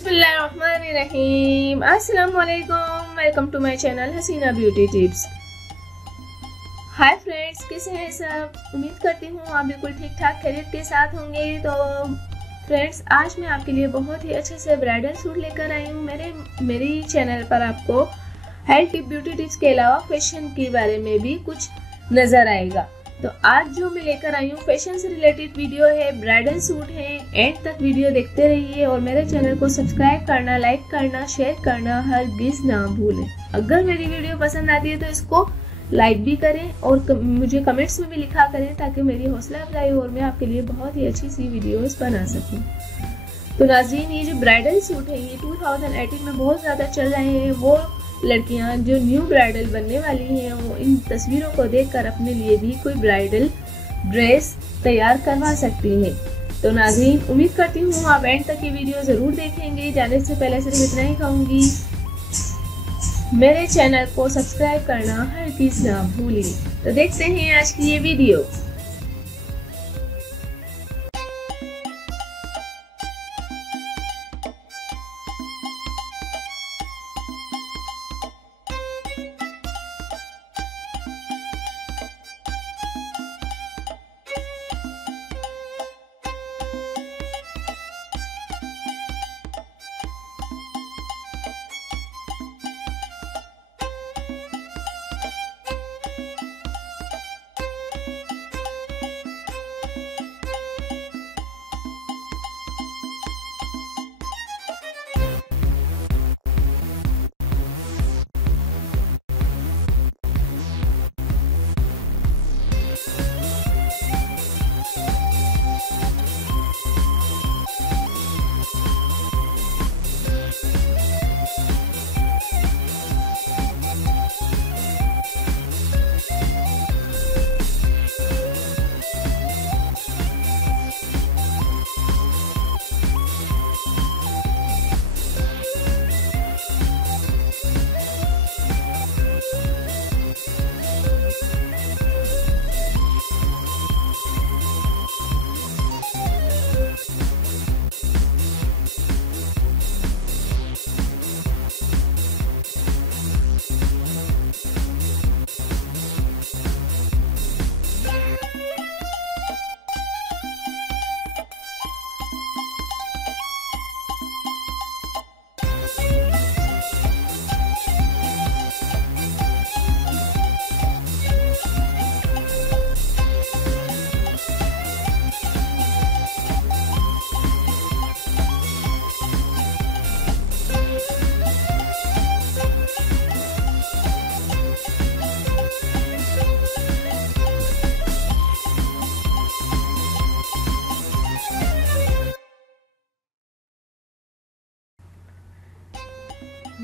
बिस्मिल्लाहिर्रहमानिर्रहीम। अस्सलाम वालेकुम, welcome to my channel Haseena beauty tips. Hi friends, कैसे हैं सब? उम्मीद करती हूँ आप बिल्कुल ठीक ठाक खैरियत के साथ होंगे। तो फ्रेंड्स, आज मैं आपके लिए बहुत ही अच्छे से ब्राइडल सूट लेकर आई हूँ। मेरी चैनल पर आपको हेल्थ टिप, ब्यूटी टिप्स के अलावा फैशन के बारे में भी कुछ नजर आएगा। तो आज जो मैं लेकर आई हूँ फैशन से रिलेटेड वीडियो है, ब्राइडल सूट है। एंड तक वीडियो देखते रहिए और मेरे चैनल को सब्सक्राइब करना, लाइक करना, शेयर करना हरगिज ना भूलें। अगर मेरी वीडियो पसंद आती है तो इसको लाइक भी करें और मुझे कमेंट्स में भी लिखा करें ताकि मेरी हौसला अफजाई और मैं आपके लिए बहुत ही अच्छी सी वीडियोस बना सकूं। तो नाज़रीन, ये जो ब्राइडल सूट है ये 2018 में बहुत ज़्यादा चल रहे हैं। वो लड़कियां जो न्यू ब्राइडल बनने वाली हैं वो इन तस्वीरों को देखकर अपने लिए भी कोई ब्राइडल ड्रेस तैयार करवा सकती हैं। तो नाज़रीन, उम्मीद करती हूँ आप एंड तक ये वीडियो ज़रूर देखेंगे। जाने से पहले सिर्फ इतना ही कहूँगी, मेरे चैनल को सब्सक्राइब करना हरगिज़ ना भूलें। तो देखते हैं आज की ये वीडियो।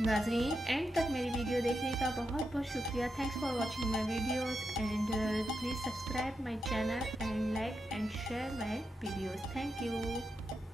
नाज़रीन, एंड तक मेरी वीडियो देखने का बहुत बहुत शुक्रिया। Thanks for watching my videos and please subscribe my channel and like and share my videos. Thank you.